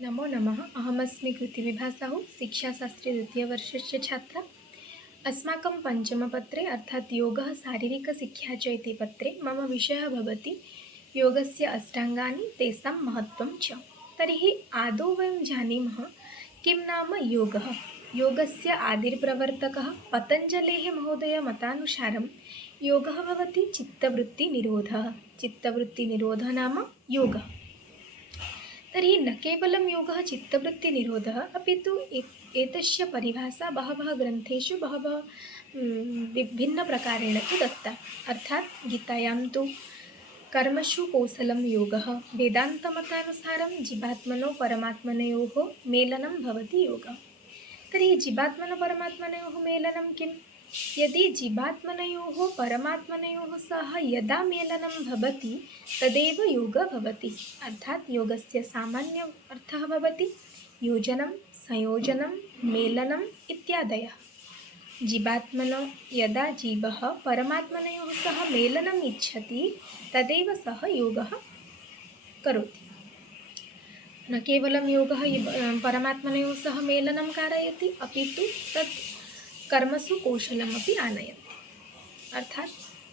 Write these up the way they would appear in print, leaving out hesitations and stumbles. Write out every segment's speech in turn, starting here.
नमो नमः। अहमस्मि कृतिविभा साहू, शिक्षाशास्त्री द्वितीयवर्षस्य छात्रा। अस्माकं पञ्चमपत्रे अर्थात् योगः शारीरिकशिक्षा च इति पत्रे मम विषयः भवति योगस्य अष्टाङ्गानि तेषां महत्त्वं च। तर्हि आदौ वयं जानीमः किं नाम योगः। योगस्य आदिप्रवर्तकः पतञ्जलेः महोदयमतानुसारं योगः भवति चित्तवृत्तिनिरोधः। चित्तवृत्तिनिरोधः नाम योगः। तर्हि न केवलं योगः चित्तवृत्तिनिरोधः अपि तु एतस्य परिभाषा बहवः ग्रन्थेषु विभिन्नप्रकारेण तु दत्ता। अर्थात् गीतायां तु कर्मसु कौशलं योगः, वेदान्तमतानुसारं जीवात्मनो परमात्मनयोः मेलनं भवति योगः। तर्हि जीवात्मनः परमात्मनयोः मेलनं किं? यदि जीवात्मनयोः परमात्मनयोः सह यदा मेलनं भवति तदेव योगः भवति। अर्थात् योगस्य सामान्य अर्थः भवति योजनं, संयोजनं, मेलनम् इत्यादयः। जीवात्मनो यदा जीवः परमात्मनयोः सह मेलनम् इच्छति तदेव सः योगः करोति। न केवलं योगः परमात्मनयोः सह मेलनं कारयति, अपि तु तत् कर्मसु कौशलमपि आनयति। अर्थात्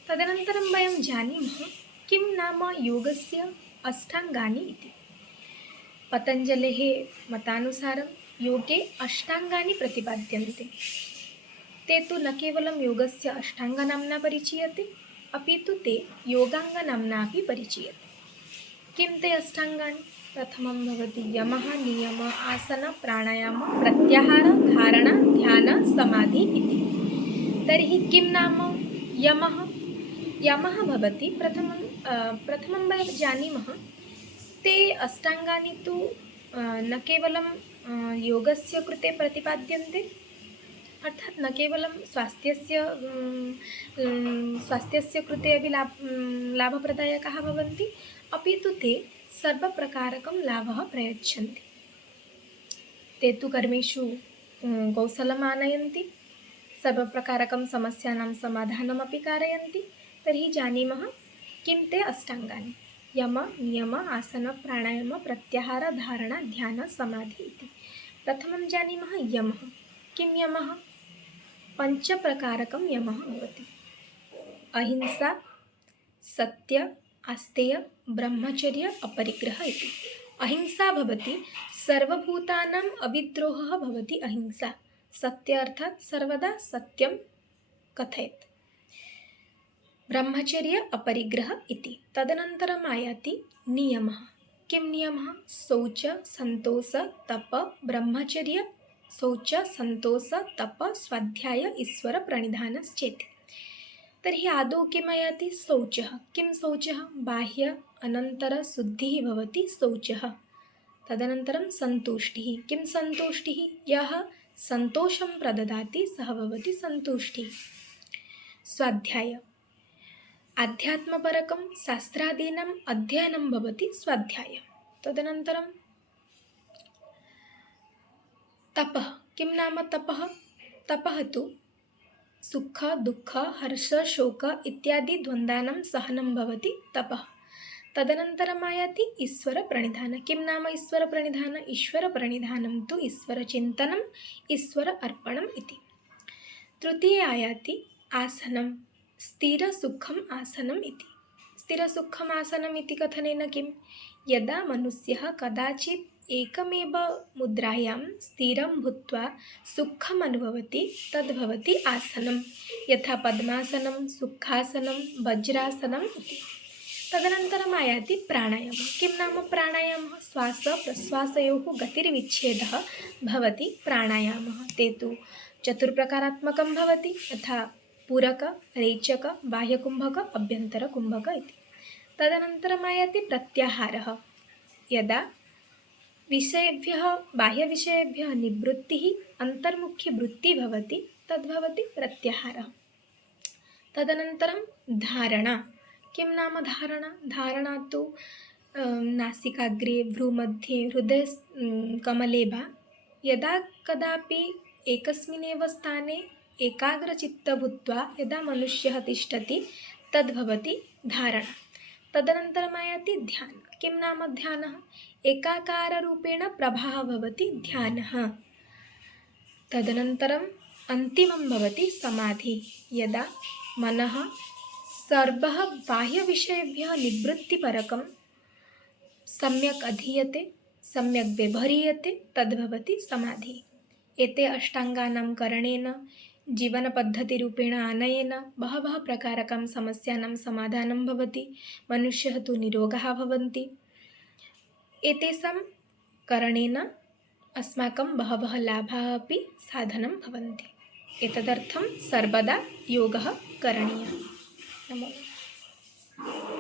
तदनन्तरं वयं जानीमः किं नाम योगस्य अष्टाङ्गानि इति। पतञ्जलेः मतानुसारं योगे अष्टाङ्गानि प्रतिपाद्यन्ते। ते तु न केवलं योगस्य अष्टाङ्गनाम्ना परिचीयते, अपि तु ते योगाङ्गनाम्नापि परिचीयते। किं ते अष्टाङ्गानि? प्रथमं भवति यमः, नियम, आसन, प्राणायाम, प्रत्याहार, धारणा, ध्यान, समाधि इति। तर्हि किं नाम यमः? यमः भवति प्रथमं वयं जानीमः ते अष्टाङ्गानि तु न केवलं योगस्य कृते प्रतिपाद्यन्ते, अर्थात् न केवलं स्वास्थ्यस्य कृते अपि लाभप्रदायकाः भवन्ति, अपि तु ते सर्वप्रकारकं लाभः प्रयच्छन्ति। ते तु कर्मेषु कौशलम् आनयन्ति, सर्वप्रकारकं समस्यानां समाधानमपि कारयन्ति। तर्हि जानीमः किं ते अष्टाङ्गानि। यम, नियम, आसन, प्राणायाम, प्रत्याहार, धारणा, ध्यान, समाधि इति। प्रथमं जानीमः यमः। किं यमः? पञ्चप्रकारकं यमः भवति। अहिंसा, सत्य, आस्तेय, ब्रह्मचर्य, अपरिग्रह इति। अहिंसा भवति सर्वभूतानाम् अविद्रोहः भवति अहिंसा। सत्य अर्थात् सर्वदा सत्यं कथयेत्। ब्रह्मचर्य, अपरिग्रह इति। तदनन्तरम् आयाति नियमः। किं नियमः? शौच, सन्तोष, तप, ब्रह्मचर्य, शौच, सन्तोष, तप, स्वाध्याय, ईश्वरप्रणिधानश्चेति। तर्हि आदौ किम् आयाति? शौचः। किं शौचः? बाह्य अनन्तरशुद्धिः भवति शौचः। तदनन्तरं सन्तुष्टिः। किं सन्तुष्टिः? यः सन्तोषं प्रददाति सः भवति सन्तुष्टिः। स्वाध्याय। आध्यात्मपरकं शास्त्रादीनाम् अध्ययनं भवति स्वाध्याय। तदनन्तरं तपः। किं नाम तपः? तपः तु सुख, दुःख, हर्ष, शोक इत्यादि द्वन्द्वानां सहनं भवति तपः। तदनन्तरम् आयाति ईश्वरप्रणिधानं। किं नाम ईश्वरप्रणिधानं? ईश्वरप्रणिधानं तु ईश्वरचिन्तनम्, ईश्वर अर्पणम् इति। तृतीये आयाति आसनं। स्थिरसुखम् आसनम् इति। स्थिरसुखम् आसनम् इति कथनेन किं? यदा मनुष्यः कदाचित् एकमेव मुद्रायां स्थिरं भूत्वा सुखम् अनुभवति तद्भवति आसनं। यथा पद्मासनं, सुखासनं, वज्रासनम् इति। तदनन्तरम् आयाति प्राणायामः। किं नाम प्राणायामः? श्वासप्रश्वासयोः गतिर्विच्छेदः भवति प्राणायामः। ते तु चतुर्प्रकारात्मकं भवति, यथा पूरक, रेचक, बाह्यकुम्भक, अभ्यन्तरकुम्भक इति। तदनन्तरम् आयाति प्रत्याहारः। यदा विषयेभ्यः बाह्यविषयेभ्यः निवृत्तिः, अन्तर्मुखीवृत्तिः भवति तद्भवति प्रत्याहारः। तदनन्तरं धारणा। किं नाम धारणा? धारणा तु नासिकाग्रे, भ्रूमध्ये, हृदय कमले वा यदा कदापि एकस्मिन्नेव स्थाने एकाग्रचित्तः भूत्वा यदा मनुष्यः तिष्ठति तद्भवति धारणा। तदनन्तरम् आयाति ध्यानं। किं नाम ध्यानः? एकाकाररूपेण प्रभावः भवति ध्यानः। तदनन्तरम् अन्तिमं भवति समाधिः। यदा मनः सर्वः बाह्यविषयेभ्यः निवृत्तिपरकं सम्यक् अधीयते, सम्यक् व्यवह्रियते, तद्भवति समाधिः। एते अष्टाङ्गानां करणेन जीवनपद्धतिरूपेण आनयेन बहवः प्रकारकां समस्यानां समाधानं भवति, मनुष्यः तु निरोगाः भवन्ति। एतेषां करणेन अस्माकं बहवः लाभाः अपि साधनं भवन्ति। एतदर्थं सर्वदा योगः करणीयः। नमो नमः।